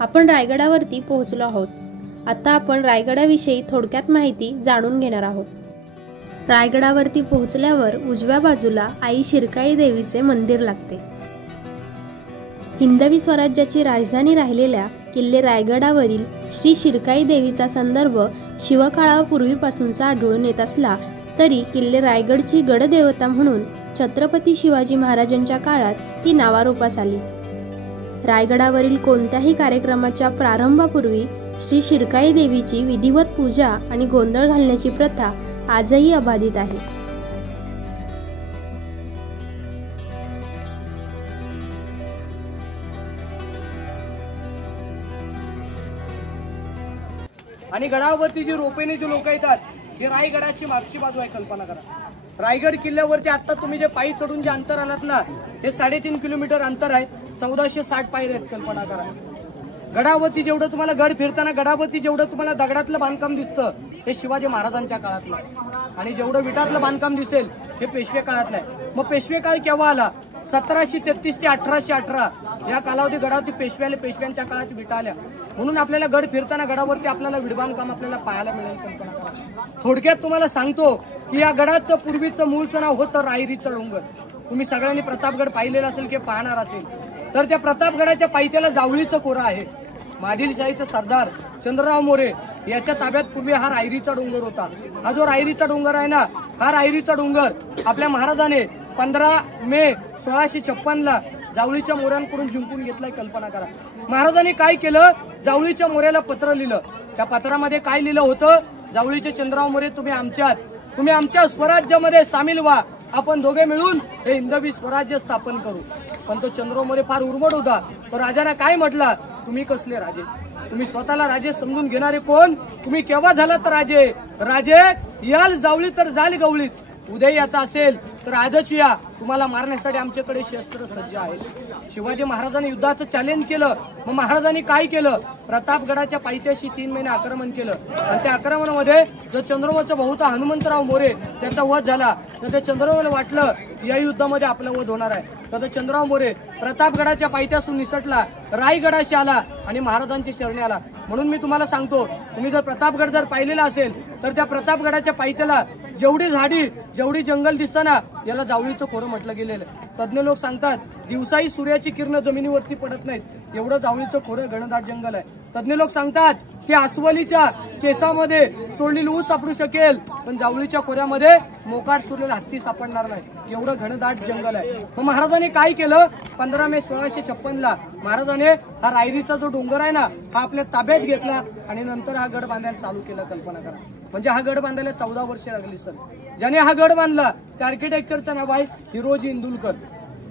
आपण रायगडावरती पोहोचलो आहोत। आता आपण रायगडाविषयी थोडक्यात माहिती जाणून घेणार आहोत। रायगडावरती पोहोचल्यावर उजव्या बाजूला आई शिरकाई देवीचे मंदिर लागते। हिंदवी स्वराज्याची राजधानी राहिलेल्या किल्ले रायगडावरील श्री शिरकाई देवीचा संदर्भ शिवकाळापूर्वीपासूनचा आढळून येत असला तरी किल्ले रायगडची गडदेवता म्हणून छत्रपती शिवाजी महाराजांच्या काळात ती नावारूपास आली। रायगडावरील कोणत्याही कार्यक्रमाच्या प्रारंभापूर्वी श्री शिरकाई देवीची विधिवत पूजा आणि गोंधळ घालण्याची प्रथा आजही अबाधित आहे। आणि गडावरती जी रोपेने जे लोक येतात ही रायगडाची मागची बाजू आहे। कल्पना करा, रायगड किल्ल्यावरती आता तुम्ही जे पायी चढून जे अंतर आलात ना हे 3.5 किलोमीटर अंतर आहे। 1460 पायऱ्या आहेत। कल्पना करा, गडावरती जेवढं तुम्हाला गड फिरताना गडावरती जेवढं तुम्हाला दगडातलं बांधकाम दिसतं हे शिवाजी महाराजांच्या काळातलं आहे आणि जेवढं विटातलं बांधकाम दिसेल हे पेशवे काळातलं आहे। मग पेशवे काळ केव्हा आला? 1733 ते 1818 या कालावधी गडावरती पेशव्यांच्या काळात विटा आल्या म्हणून आपल्याला गड फिरताना गडावरती आपल्याला विटबांधकाम आपल्याला पाहायला मिळेल। कल्पना करा, थोडक्यात तुम्हाला सांगतो की या गडाचं पूर्वीचं मूळचं नाव होतं रायरीचा डोंगर। तुम्ही सगळ्यांनी प्रतापगड पाहिलेला असेल की पाहणार असेल तर त्या प्रतापगडाच्या पायथ्याला जावळीचं कोरा आहे। आदिलशाहीचे सरदार चंद्रराव मोरे याच्या ताब्यात पूर्वी हा रायरीचा डोंगर होता। हा जो रायरीचा डोंगर आहे ना हा रायरीचा डोंगर आपल्या महाराजाने 15 मे 1656 ला जावळीच्या मोऱ्यांकडून जिंकून घेतलाय। कल्पना करा, महाराजांनी काय केलं? जावळीच्या मोऱ्याला पत्र लिहिलं। त्या पत्रामध्ये काय लिहिलं होतं? जावळीचे चंद्रराव मोरे तुम्ही आमच्या स्वराज्यामध्ये सामील व्हा, आपण दोघे मिळून हे हिंदवी स्वराज्य स्थापन करू। पण तो चंद्रराव मोरे फार उर्मट होता। तो राजांना काय म्हटला? तुम्ही कसले राजे? तुम्ही स्वतःला राजे समजून घेणारे कोण? तुम्ही केव्हा झालात राजे? राजे याल जावळी तर जाल गवळीत, उदय याचा असेल तर आजच या, तुम्हाला मारण्यासाठी आमच्याकडे शस्त्र सज्ज आहेत। शिवाजी महाराजांनी युद्धाचं चॅलेंज केलं। मग महाराजांनी काय केलं? प्रतापगडाच्या पायथ्याशी 3 महिने आक्रमण केलं आणि त्या आक्रमणामध्ये जो चंद्रवचा भाऊ होता हनुमंतराव मोरे त्याचा वध झाला। तर त्या चंद्रवला वाटलं या युद्धामध्ये आपला वध होणार आहे तर चंद्रराव मोरे प्रतापगडाच्या पायथ्यासून निसटला, रायगडाशी आला आणि महाराजांची शरणी आला। म्हणून मी तुम्हाला सांगतो, तुम्ही जर प्रतापगड जर पाहिलेला असेल तर त्या प्रतापगडाच्या पायथ्याला जेवढी झाडी जेवढी जंगल दिसताना याला जावळीचं खोरं म्हटलं गेलेलं। तज्ञ लोक सांगतात दिवसाही सूर्याची किरण जमिनीवरती पडत नाहीत, एवढं जावळीचं खोरं घनदाट जंगल आहे। तज्ञ लोक सांगतात की अस्वलीच्या केसामध्ये सोडलेली ऊस सापडू शकेल पण जावळीच्या खोऱ्यामध्ये मोकाट सोडलेला हत्ती सापडणार नाही, एवढं घनदाट जंगल आहे। मग महाराजांनी काय केलं? 15 मे 1656 ला महाराजांनी हा रायरीचा जो डोंगर आहे ना हा आपल्या ताब्यात घेतला आणि नंतर हा गड बांधायला चालू केला। कल्पना करा, म्हणजे हा गड बांधायला 14 वर्षे लागली सर। ज्याने हा गड बांधला त्या आर्किटेक्चरचं नाव आहे हिरोजी इंदुलकर।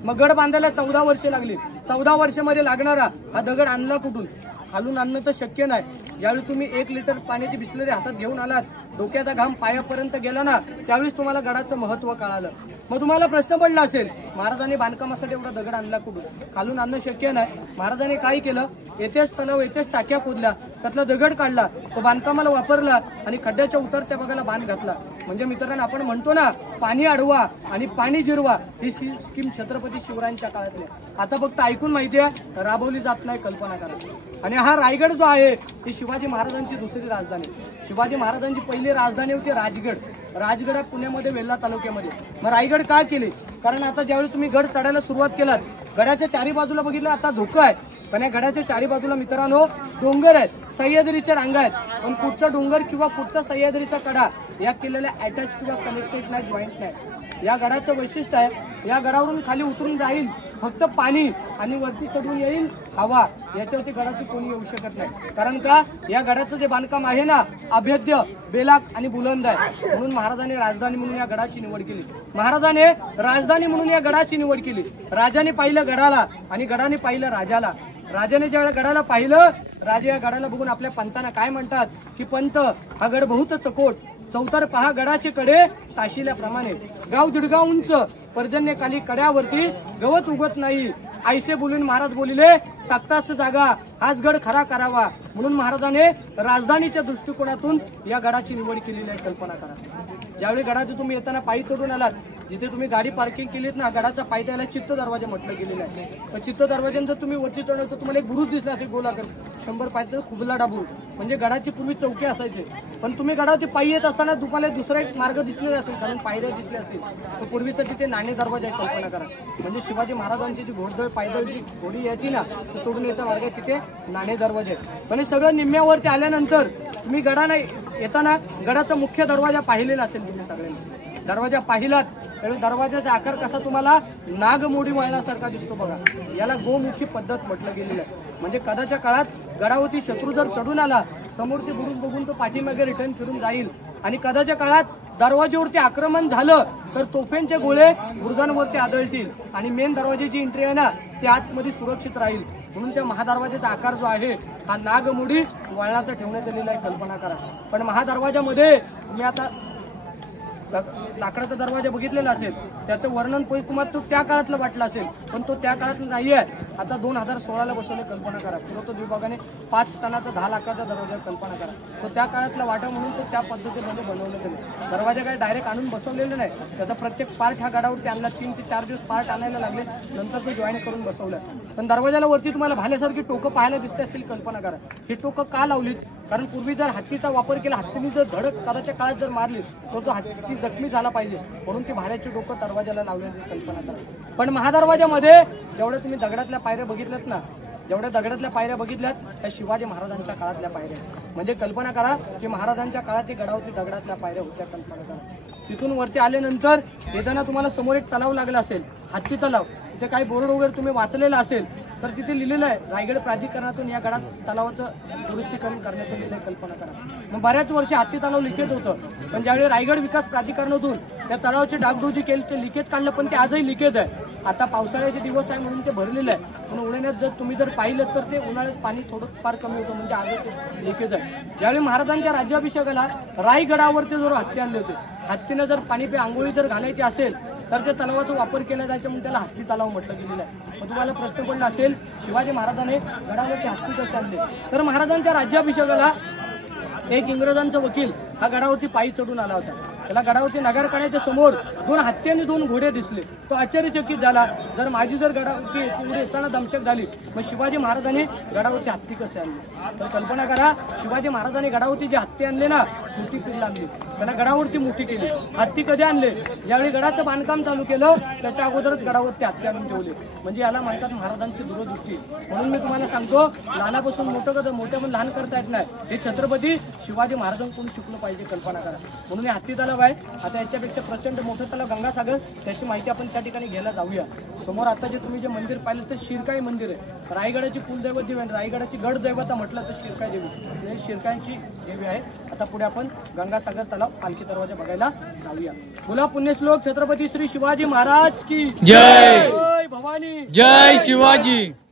मग गड बांधायला 14 वर्षे लागली। 14 वर्षामध्ये लागणारा हा दगड आणला कुठून? खालून आणणं तर शक्य नाही। ज्यावेळी तुम्ही 1 लिटर पाण्याची बिसलरी हातात घेऊन आलात, डोक्याचा घाम पायापर्यंत गेला ना त्यावेळेस तुम्हाला गडाचं महत्व कळालं। मग तुम्हाला प्रश्न पडला असेल महाराजांनी बांधकामासाठी एवढा दगड आणला कुठून? खालून आणणं शक्य नाही। महाराजांनी काय केलं? येथेच तलाव येथेच टाक्या खोदल्या, त्यातला दगड काढला, तो बांधकामाला वापरला आणि खड्ड्याच्या उतरत्या भागाला बांध घातला। म्हणजे मित्रांनो आपण म्हणतो ना पाणी अडवा आणि पाणी जिरवा, ही स्कीम छत्रपती शिवरायांच्या काळातली। आता फक्त ऐकून माहिती आहे, राबवली जात नाही। कल्पना करा, आणि हा रायगड जो आहे ही शिवाजी महाराजांची दुसरी राजधानी। शिवाजी महाराजांची पहिली राजधानी होती राजगड। राजगड आहे पुण्यामध्ये वेल्हा तालुक्यामध्ये। मग रायगड का केले? कारण आता ज्यावेळी तुम्ही गड चढायला सुरुवात केलात गडाच्या चारी बाजूला बघितलं आता धोका आहे, पण या गडाच्या चारी बाजूला मित्रांनो डोंगर आहेत, सह्याद्रीच्या रांगा आहेत। पण कुठचा डोंगर किंवा कुठचा सह्याद्रीचा कडा या किल्ल्याला अटॅच किंवा कनेक्टेड नाही, जॉईंट नाही। या गडाचं वैशिष्ट्य आहे या गडावरून खाली उतरून जाईल फक्त पाणी आणि वरती चढून येईल हवा, याच्यावरती गडाची कोणी येऊ शकत नाही। कारण का या गडाचं जे बांधकाम आहे ना अभेद्य, बेलाक आणि बुलंद आहे। म्हणून महाराजांनी राजधानी म्हणून या गडाची निवड केली। महाराजांनी राजधानी म्हणून या गडाची निवड केली। राजाने पाहिलं गडाला आणि गडाने पाहिलं राजाला। राजाने ज्यावेळेला गडाला पाहिलं, राजे या गडाला बघून आपल्या पंतांना काय म्हणतात की पंत हा गड बहुत चकोट, चौतर पहा गडाचे कडे ताशिल्याप्रमाणे, गाव दीडगाव उंच, पर्जन्यकाली कड्यावरती गवत उगत नाही, आयसे बोलून महाराज बोलिले तख्तास जागा हाच गड खरा करावा। म्हणून महाराजांनी राजधानीच्या दृष्टिकोनातून या गडाची निवड केलेली आहे। कल्पना करा, ज्यावेळी गडाचे तुम्ही येताना पायी चढून आलात जिथे तुम्ही गाडी पार्किंग केलीत ना, गडाचा पायथ्याला चित्त दरवाजा म्हटलं गेलेलं आहे. तर चित्त दरवाज्यानं जर तुम्ही वरती चढलं तर तुम्हाला एक बुरुज दिसला असेल गोलाकार 100 पायथ्याचा खुबलाडा बुरुज, म्हणजे गडाची पूर्वी चौकी असायचे. पण तुम्ही गडावरती पायी येत असताना तुम्हाला दुसरा एक मार्ग दिसलेला असेल, कारण पायऱ्या दिसल्या असतील. तर पूर्वीचा तिथे नाणे दरवाजा आहे, कल्पना करा. म्हणजे शिवाजी महाराजांची जी घोडदळ पायदळ जी घोडी यायची ना, तर तोडून यायचा मार्ग आहे, तिथे नाणे दरवाजे आहे. पण हे सगळं निम्म्यावरती आल्यानंतर तुम्ही गडाला येताना गडाचा मुख्य दरवाजा पाहिलेला असेल तुम्ही सगळ्यांनी. दरवाजा पाहिलात त्यावेळी दरवाजाचा आकार कसा तुम्हाला नागमोडी वळल्यासारखा दिसतो बघा. याला गोमुखी पद्धत म्हटलं गेलेलं आहे. म्हणजे कदाच्या काळात गडावरती शत्रू जर चढून आला, समोरचे बुरुज बघून तो पाठीमागे रिटर्न फिरून जाईल. आणि कदाच्या काळात दरवाजेवरती आक्रमण झालं तर तोफेंचे गोळे बुरुजांवरती आदळतील आणि मेन दरवाजाची एंट्री आहे ना, ते आतमध्ये सुरक्षित राहील. म्हणून त्या महादरवाजाचा आकार जो आहे हा नागमोडी वळणाचा ठेवण्यात आलेला आहे, कल्पना करा. पण महादरवाजामध्ये तुम्ही आता लाकडाचा दरवाजा बघितलेला असेल, त्याचं वर्णन तुम्हाला तो त्या काळातलं वाटलं असेल, पण तो त्या काळातलं नाही आहे. आता 2016ला बसवले, कल्पना करा. पुरातत्व विभागाने 5 टनाचा 10 लाखाचा दरवाजा, कल्पना करा. तो त्या काळातला वाटा म्हणून तो त्या पद्धतीमध्ये बनवलं गेलं. दरवाजा काय डायरेक्ट आणून बसवलेलं नाही, त्याचा प्रत्येक पार्ट हा गडावरती आणला. 3 ते 4 दिवस पार्ट आणायला लागले, नंतर तो जॉईन करून बसवलं. पण दरवाजाला वरती तुम्हाला भाल्यासारखी टोकं पाहायला दिसते असतील, कल्पना करा. ही टोकं का लावलीत? कारण पूर्वी जर हत्तीचा वापर केला, हत्तीने जर धडक कदाच्या काळात जर मारली तर तो हत्ती जखमी झाला पाहिजे, म्हणून ती भाड्याची डोकं दरवाजाला लावण्याची कल्पना करा. पण महादरवाजामध्ये जेवढ्या तुम्ही दगडातल्या पायऱ्या बघितल्यात ना, जेवढ्या दगडातल्या पायऱ्या बघितल्यात त्या शिवाजी महाराजांच्या काळातल्या पायऱ्या. म्हणजे कल्पना करा की महाराजांच्या काळात गडावरती दगडातल्या पायऱ्या होत्या, कल्पना करा. तिथून वरती आल्यानंतर येताना तुम्हाला समोर एक तलाव लागला असेल, हत्ती तलाव. तिथे काही बोर्ड वगैरे तुम्ही वाचलेला असेल तर तिथे लिहिलेलं आहे रायगड प्राधिकरणातून या गडात तलावाचं दुरुस्तीकरण करण्यात आलेलं आहे, कल्पना करा. मग बऱ्याच वर्षी हत्ती तलाव लिकेज होतं, पण ज्यावेळी रायगड विकास प्राधिकरणातून त्या तलावाची डागडुजी केली, ते लिकेज काढलं, पण ते आजही लिकेज आहे. आता पावसाळ्याचे दिवस आहे म्हणून ते भरलेलं आहे, पण उन्हाळ्यात जर तुम्ही जर पाहिलं तर ते उन्हाळ्यात पाणी थोडं फार कमी होतं, म्हणजे आजही ते लिकेज आहे. ज्यावेळी महाराजांच्या राज्याभिषेकाला रायगडावरती जर हत्ती आणले होते, हत्तीनं जर पाणी पे आंघोळी जर घालायची असेल तर त्या तलावाचा वापर केला जायचा, म्हणून त्याला हत्ती तलाव म्हटलं गेलेलं आहे. मग तुम्हाला प्रश्न पडला असेल शिवाजी महाराजांनी गडावरती हत्ती कसे आणले? तर महाराजांच्या राज्याभिषेकाला एक इंग्रजांचा वकील हा गडावरती पायी चढून आला होता. त्याला गडावरती नगारखान्याच्या समोर 2 हत्ती आणि 2 घोडे दिसले. तो आश्चर्यचकित झाला, जर माझी जर गडावरती पुढे येताना दमछाक झाली, मग शिवाजी महाराजांनी गडावरती हत्ती कसे आणले? तर कल्पना करा, शिवाजी महाराजांनी गडावरती जे हत्ती आणले ना, मोठी पीठ लागली, त्यांना गडावरती मोठी केली. हत्ती कधी आणले? ज्यावेळी गडाचं बांधकाम चालू केलं त्याच्या अगोदरच गडावरती हत्ती आणून ठेवले. म्हणजे याला म्हणतात महाराजांची दूरदृष्टी. म्हणून मी तुम्हाला सांगतो, लहानापासून मोठं पण लहान करता येत नाही. हे छत्रपती शिवाजी महाराजांकडून शिकलं पाहिजे, कल्पना करा. म्हणून हे हत्ती तलाव आहे. आता याच्यापेक्षा प्रचंड मोठं तलाव गंगासागर, त्याची माहिती आपण त्या ठिकाणी घ्यायला जाऊया. समोर आता जे तुम्ही जे मंदिर पाहिलं तर शिरकाई मंदिर आहे. रायगडाची कुलदैवत देवी आहे, रायगडाची गड दैवता म्हटलं तर शिरकाई देवी, म्हणजे शिरकाईची देवी आहे. आता पुढे आपण गंगासागर तलाव, पालखी दरवाजा बघायला जाऊया. बोला पुण्यश्लोक छत्रपती श्री शिवाजी महाराज की जय. जय भवानी, जय शिवाजी.